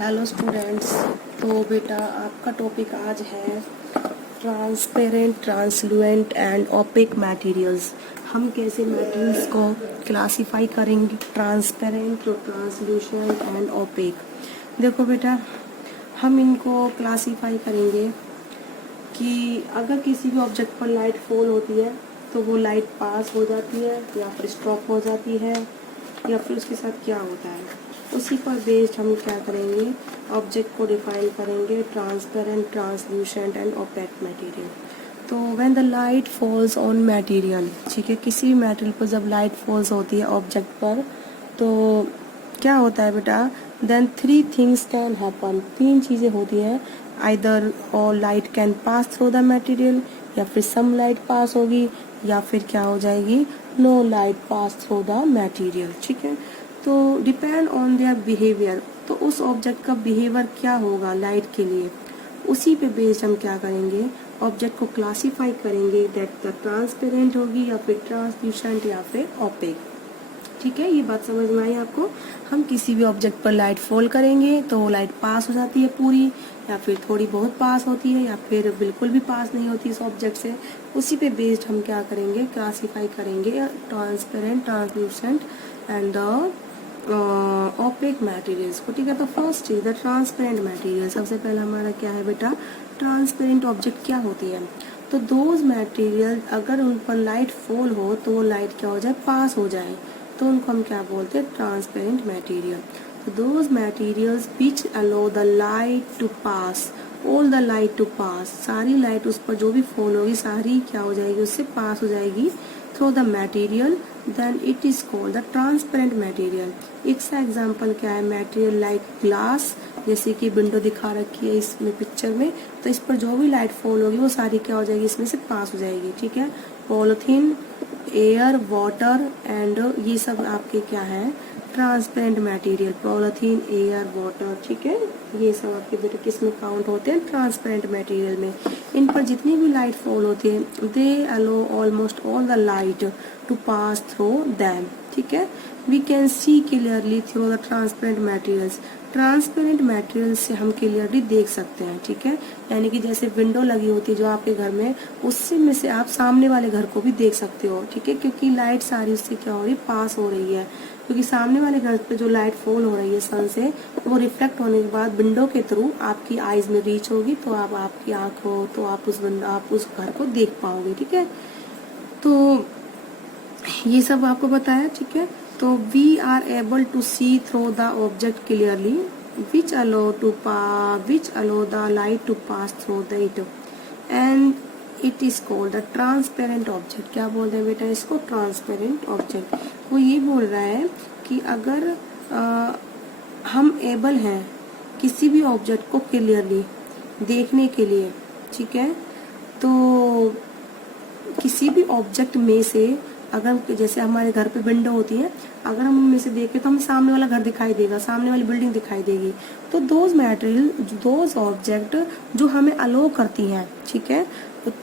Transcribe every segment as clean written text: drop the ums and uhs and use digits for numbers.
Hello students. तो बेटा आपका टॉपिक आज है ट्रांसपेरेंट, ट्रांसलुएंट एंड ओपेक मटेरियल्स। हम कैसे मटेरियल्स को क्लासिफाई करेंगे, ट्रांसपेरेंट, ट्रांसलूसेंट एंड ओपेक। देखो बेटा, हम इनको क्लासिफाई करेंगे कि अगर किसी भी ऑब्जेक्ट पर लाइट फॉल होती है तो वो लाइट पास हो जाती है या फिर स्टॉप हो जाती है या फिर उसके साथ क्या होता है, उसी पर बेस्ड हम क्या करेंगे, ऑब्जेक्ट को डिफाइन करेंगे transparent, translucent and opaque material. तो when the light falls on material, ठीक है, किसी भी मटेरियल पर जब लाइट फॉल्स होती है ऑब्जेक्ट पर तो क्या होता है बेटा, then three things can happen, तीन चीज़ें होती हैं। Either or light can pass through the material, या फिर सम लाइट पास होगी, या फिर क्या हो जाएगी, no light pass through the material. ठीक है, तो डिपेंड ऑन देयर बिहेवियर, तो उस ऑब्जेक्ट का बिहेवियर क्या होगा लाइट के लिए, उसी पे बेस्ड हम क्या करेंगे, ऑब्जेक्ट को क्लासिफाई करेंगे दैट द ट्रांसपेरेंट होगी या फिर ट्रांसल्यूसेंट या फिर ओपेक। ठीक है, ये बात समझ में आई आपको। हम किसी भी ऑब्जेक्ट पर लाइट फॉल करेंगे तो लाइट पास हो जाती है पूरी, या फिर थोड़ी बहुत पास होती है, या फिर बिल्कुल भी पास नहीं होती इस ऑब्जेक्ट से। उसी पे बेस्ड हम क्या करेंगे, क्लासिफाई करेंगे transparent, translucent and the OPEC materials को। ठीक है, तो first is the transparent material. सबसे पहला हमारा क्या है बेटा, ट्रांसपेरेंट ऑब्जेक्ट क्या होती है। तो दोज मटेरियल अगर उन पर लाइट फॉल हो तो वो लाइट क्या हो जाए, पास हो जाए, तो उनको हम क्या बोलते हैं, ट्रांसपेरेंट मटेरियल। तो those materials which allow the light to pass, all the light to pass, सारी लाइट उस पर जो भी फॉल होगी सारी क्या हो जाएगी, उससे पास हो जाएगी through the material, then it is called the transparent material. इसका एग्जाम्पल क्या है, मटेरियल लाइक ग्लास, जैसे कि विंडो दिखा रखी है इसमें पिक्चर में, तो इस पर जो भी लाइट फॉल होगी वो सारी क्या हो जाएगी, इसमें से पास हो जाएगी। ठीक है, पॉलिथीन, एयर, वाटर एंड ये सब आपके क्या है, transparent material. Polythene, air, water, ठीक है, ये सब आपके बेटे किस में काउंट होते हैं, ट्रांसपेरेंट मटेरियल में। इन पर जितनी भी लाइट फॉल होती है they allow almost all the light to pass through them. ठीक है, we can see clearly through the transparent materials. Transparent material से हम क्लियरली देख सकते हैं। ठीक है, यानी कि जैसे विंडो लगी होती है जो आपके घर में, उससे में से आप सामने वाले घर को भी देख सकते हो। ठीक है, क्योंकि लाइट सारी उससे क्या हो रही है, पास हो रही है, क्योंकि सामने वाले घर पे जो लाइट फॉल हो रही है सन से, वो रिफ्लेक्ट होने के बाद विंडो के थ्रू आपकी आईज में रीच होगी, तो आप आपकी आंख हो तो आप उस घर को देख पाओगे। ठीक है, तो ये सब आपको बताया। ठीक है, तो we are able to see through the object clearly which allow the light to pass through the it and it is called the transparent object. क्या बोल रहे हैं बेटा इसको, ट्रांसपेरेंट ऑब्जेक्ट। वो ये बोल रहा है कि अगर हम एबल हैं किसी भी ऑब्जेक्ट को क्लियरली देखने के लिए, ठीक है, तो किसी भी ऑब्जेक्ट में से अगर जैसे हमारे घर पे विंडो होती है, अगर हम उनमें से देखें तो हमें सामने वाला घर दिखाई देगा, सामने वाली बिल्डिंग दिखाई देगी। तो दोज मटेरियल, दोज ऑब्जेक्ट जो हमें अलो करती हैं, ठीक है,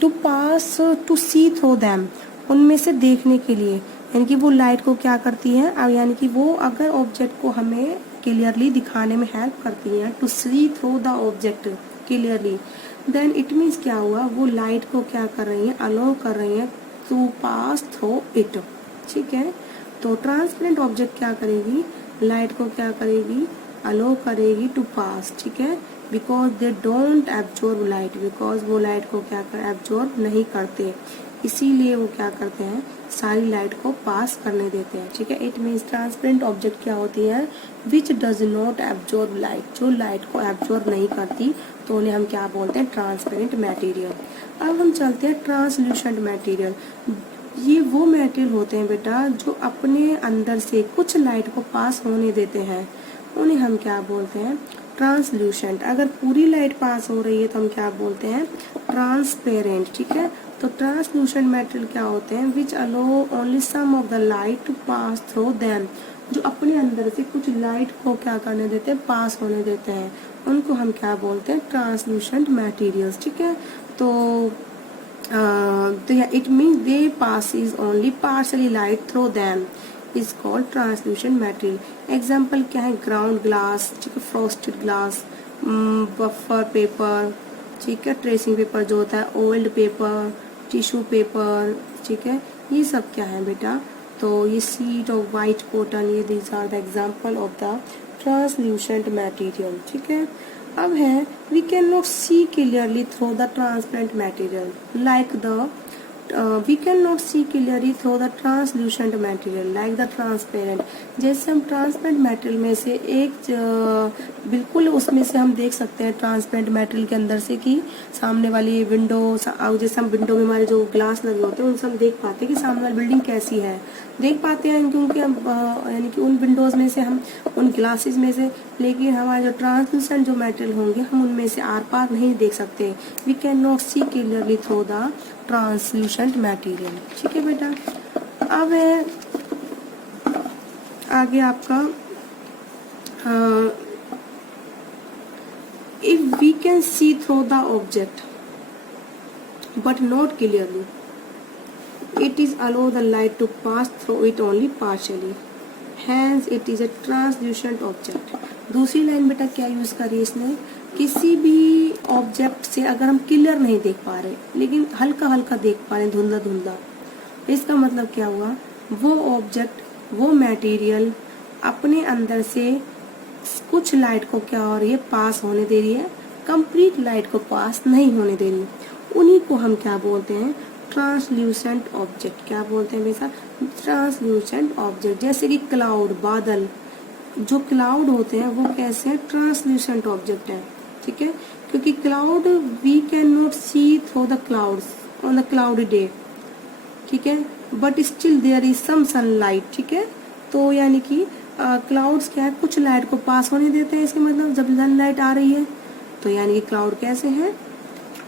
to pass to see through them, उनमें से देखने के लिए, यानी कि वो लाइट को क्या करती है, यानी कि वो अगर ऑब्जेक्ट को हमें क्लियरली दिखाने में हेल्प करती हैं, to see through the object clearly, then it means क्या हुआ, वो लाइट को क्या कर रही है, अलो कर रही है टू पास थ्रू इट। ठीक है, तो ट्रांसपेरेंट ऑब्जेक्ट क्या करेगी, लाइट को क्या करेगी, अलो करेगी टू पास। ठीक है, because they don't absorb light, because वो लाइट को क्या कर एब्जॉर्ब नहीं करते, इसीलिए वो क्या करते हैं, सारी लाइट को पास करने देते हैं। ठीक है, इट मीन्स ट्रांसपेरेंट ऑब्जेक्ट क्या होती है, which does not absorb light, जो लाइट को एब्जॉर्ब नहीं करती, तो उन्हें हम क्या बोलते हैं, ट्रांसपेरेंट मटेरियल। अब हम चलते हैं ट्रांसल्यूसेंट मटेरियल। ये वो मटेरियल होते हैं बेटा जो अपने अंदर से कुछ लाइट को पास होने देते हैं, उन्हें हम क्या बोलते हैं, ट्रांसल्यूसेंट। अगर पूरी लाइट पास हो रही है तो हम क्या बोलते हैं, ट्रांसपेरेंट। ठीक है, तो ट्रांसल्यूसेंट मटेरियल क्या होते हैं, which allow only some of the light to pass through them, जो अपने अंदर से कुछ लाइट को क्या करने देते हैं, पास होने देते हैं, उनको हम क्या बोलते हैं, ट्रांसल्यूसेंट मटेरियल्स। ठीक है, तो it means they passes only partially light through them, is called translucent material. Example क्या है, ग्राउंड ग्लास, ठीक है, फ्रॉस्टेड ग्लास, बफर पेपर, ठीक है, ट्रेसिंग पेपर जो होता है, ओल्ड पेपर, टिश्यू पेपर, ठीक है, ये सब क्या है बेटा, तो ये शीट ऑफ वाइट कॉटन, ये these are the example of the translucent material, ठीक है। अब है we can not see clearly through the transparent material like the we cannot see clearly through the translucent material like the transparent। जैसे हम transparent material में से एक बिल्कुल उसमें से हम देख सकते हैं ट्रांसपेरेंट मटेरियल के अंदर से कि सामने वाली विंडो, जैसे हम विंडो में हमारे जो ग्लास लगे होते हैं उनसे हम देख पाते हैं कि सामने वाली बिल्डिंग कैसी है, देख पाते हैं क्योंकि हम यानी कि उन विंडोज में से हम उन ग्लासेस में से, लेकिन हमारे जो ट्रांसलूसेंट जो मटेरियल होंगे हम उनमें से आर पार नहीं देख सकते। We can not see clearly through the translucent material, ठीक है बेटा। अब है आगे आपका if we can see through the object but not clearly it is allow the light to pass through it only partially, hence it is a translucent object। दूसरी line बेटा क्या यूज करी इसने, किसी भी ऑब्जेक्ट से अगर हम क्लियर नहीं देख पा रहे लेकिन हल्का हल्का देख पा रहे, धुंधला धुंधला, इसका मतलब क्या हुआ, वो ऑब्जेक्ट, वो मटेरियल अपने अंदर से कुछ लाइट को क्या हो रही है, पास होने दे रही है, कंप्लीट लाइट को पास नहीं होने दे रही, उन्हीं को हम क्या बोलते हैं, ट्रांसल्यूसेंट ऑब्जेक्ट। क्या बोलते हैं बेटा, ट्रांसल्यूसेंट ऑब्जेक्ट। जैसे कि क्लाउड, बादल, जो क्लाउड होते हैं वो कैसे हैं, ट्रांसल्यूसेंट ऑब्जेक्ट है, ठीक है, क्योंकि cloud we can not see through the clouds on the cloudy day, ठीक है, but still there is some sunlight, ठीक है। तो यानी कि क्लाउड्स क्या है, कुछ लाइट को पास होने देते हैं, इसके मतलब जब सनलाइट आ रही है तो यानी कि क्लाउड कैसे है,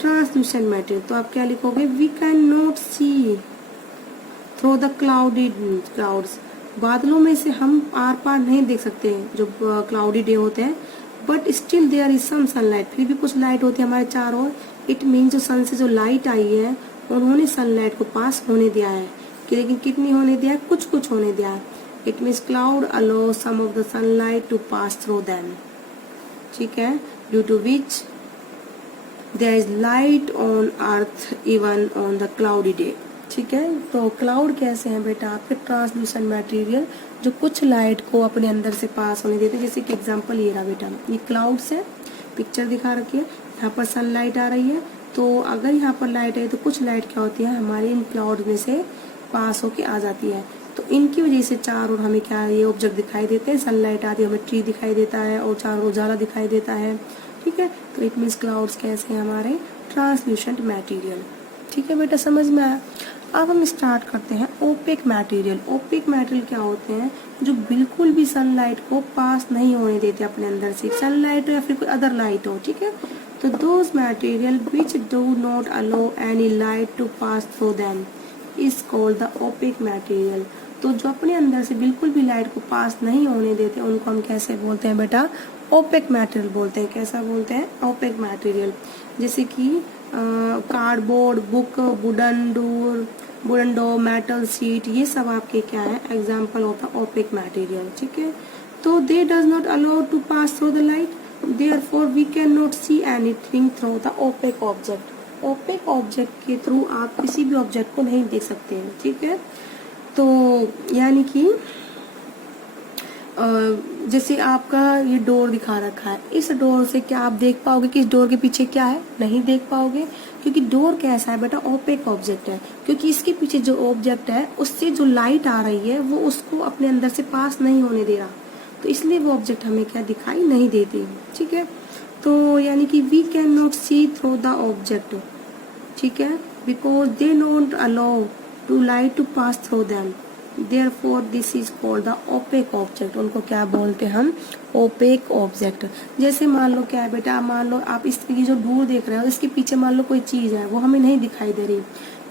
ट्रांसल्यूसेंट मटेरियल। तो आप क्या लिखोगे, we can not see through the cloudy clouds, बादलों में से हम आर पार नहीं देख सकते जो क्लाउडी डे होते हैं, but still there is some sunlight, फिर भी कुछ लाइट होती है हमारे चारों ओर। इट मीन जो सन से जो लाइट आई है उन्होंने सनलाइट को पास होने दिया है, लेकिन कितनी होने दिया है, कुछ कुछ होने दिया है। It means cloud allow some of the sunlight to pass through them, ठीक है, due to which there is light on earth even on the cloudy day, ठीक है। तो क्लाउड कैसे हैं बेटा, आपके ट्रांसल्यूसेंट मटेरियल जो कुछ लाइट को अपने अंदर से पास होने देते हैं। जैसे कि एग्जांपल ये रहा बेटा, ये क्लाउड से पिक्चर दिखा रखी है, यहाँ पर सनलाइट आ रही है, तो अगर यहाँ पर लाइट आई तो कुछ लाइट क्या होती है, हमारे इन क्लाउड में से पास होके आ जाती है, तो इनकी वजह से चारों ओर हमें क्या, ये ऑब्जेक्ट दिखाई देते हैं, सनलाइट आती है, हमें ट्री दिखाई देता है और चारों उजाला दिखाई देता है, ठीक है। तो इट मीन्स क्लाउड्स कैसे हैं, हमारे ट्रांसल्यूसेंट मटेरियल, ठीक है बेटा, समझ में आया। अब हम स्टार्ट करते हैं ओपेक मटेरियल। ओपेक मटेरियल क्या होते हैं, जो बिल्कुल भी सनलाइट को पास नहीं होने देते अपने अंदर से, सनलाइट हो या फिर कोई अदर लाइट हो, ठीक है। तो those material which do not allow any light to pass through them is called the opaque material. तो जो अपने अंदर से बिल्कुल भी लाइट को पास नहीं होने देते उनको हम कैसे बोलते हैं बेटा, ओपेक मटेरियल बोलते हैं। कैसा बोलते हैं, ओपेक मटेरियल। जैसे कि cardboard, book, wooden door, metal sheet, ये सब आपके क्या है, example of the opaque material, ठीक है। तो they does not allow to pass through the light, therefore we can not see anything through the opaque object. Opaque object के through आप किसी भी ऑब्जेक्ट को नहीं देख सकते हैं, ठीक है। तो यानी कि जैसे आपका ये डोर दिखा रखा है, इस डोर से क्या आप देख पाओगे कि इस डोर के पीछे क्या है, नहीं देख पाओगे, क्योंकि डोर कैसा है बेटा, ओपेक ऑब्जेक्ट है, क्योंकि इसके पीछे जो ऑब्जेक्ट है उससे जो लाइट आ रही है वो उसको अपने अंदर से पास नहीं होने दे रहा, तो इसलिए वो ऑब्जेक्ट हमें क्या दिखाई नहीं देती, ठीक है। तो यानी कि we can not see through the object, ठीक है, because they not allow to light to pass through them, therefore this is called the opaque object। उनको क्या बोलते हैं हम, ओपेक ऑब्जेक्ट। जैसे मान लो क्या है बेटा, मान लो आप इसकी जो डोर देख रहे हो इसके पीछे मान लो कोई चीज है वो हमें नहीं दिखाई दे रही,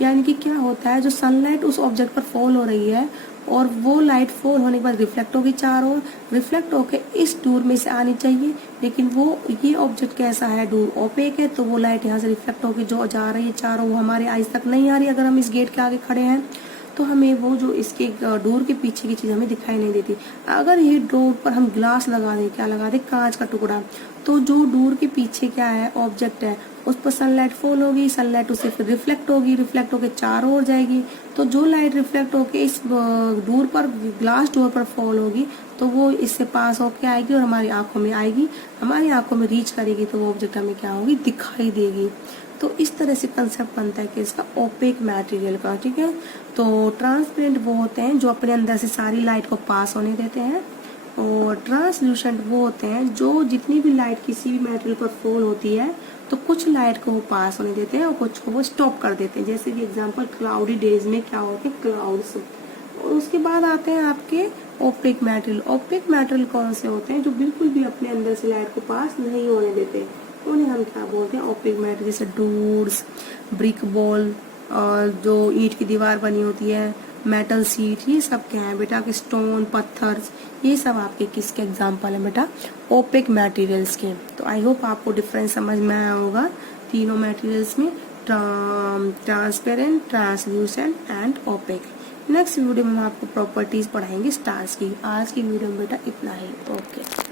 यानी कि क्या होता है, जो सनलाइट उस ऑब्जेक्ट पर फॉल हो रही है और वो लाइट फॉल होने के बाद रिफ्लेक्ट होगी चारों ओर, रिफ्लेक्ट होकर इस डोर में से आनी चाहिए, लेकिन वो ये ऑब्जेक्ट कैसा है, डोर ओपेक है, तो वो लाइट यहाँ से रिफ्लेक्ट होकर जो जा रही है चारों वो हमारे आइज तक नहीं आ रही अगर हम इस गेट के आगे खड़े हैं। तो हमें वो जो इसके डोर के पीछे की चीज़ हमें दिखाई नहीं देती। अगर ये डोर पर हम ग्लास लगा दें, क्या लगा दें, कांच का टुकड़ा, तो जो डोर के पीछे क्या है, ऑब्जेक्ट है, उस पर सनलाइट फॉल होगी, सनलाइट उससे फिर रिफ्लेक्ट होगी, रिफ्लेक्ट होकर चारों ओर जाएगी। तो जो लाइट रिफ्लेक्ट होकर इस डोर पर, ग्लास डोर पर फॉल होगी, तो वो इससे पास होके आएगी और हमारी आंखों में आएगी, हमारी आंखों में रीच करेगी, तो वो ऑब्जेक्ट हमें क्या होगी, दिखाई देगी। तो इस तरह से कंसेप्ट बनता है कि इसका ओपेक मटेरियल का, ठीक है। तो ट्रांसपेरेंट वो होते हैं जो अपने अंदर से सारी लाइट को पास होने देते हैं, और ट्रांसल्यूसेंट वो होते हैं जो जितनी भी लाइट किसी भी मटेरियल पर फॉल होती है तो कुछ लाइट को वो पास होने देते हैं और कुछ को वो स्टॉप कर देते हैं। जैसे कि एग्जांपल क्लाउडी डेज में क्या होते हैं, क्लाउड्स। और उसके बाद आते हैं आपके ओपेक मटेरियल। ओपेक मटेरियल कौन से होते हैं, जो बिल्कुल भी अपने अंदर से लाइट को पास नहीं होने देते, उन्हें हम क्या बोलते हैं, ओपेक मटेरियल। जैसे डोर्स, ब्रिक वॉल, और जो ईंट की दीवार बनी होती है, मेटल सीट, ये सब क्या है बेटा, कि स्टोन, पत्थर, ये सब आपके किसके एग्जाम्पल है बेटा, ओपेक मटेरियल्स के। तो आई होप आपको डिफरेंस समझ में आया होगा तीनों मटेरियल्स में, transparent, translucent and opaque. Next video में हम आपको प्रॉपर्टीज पढ़ाएंगे स्टार्स की। आज की वीडियो में बेटा इतना ही, ओके।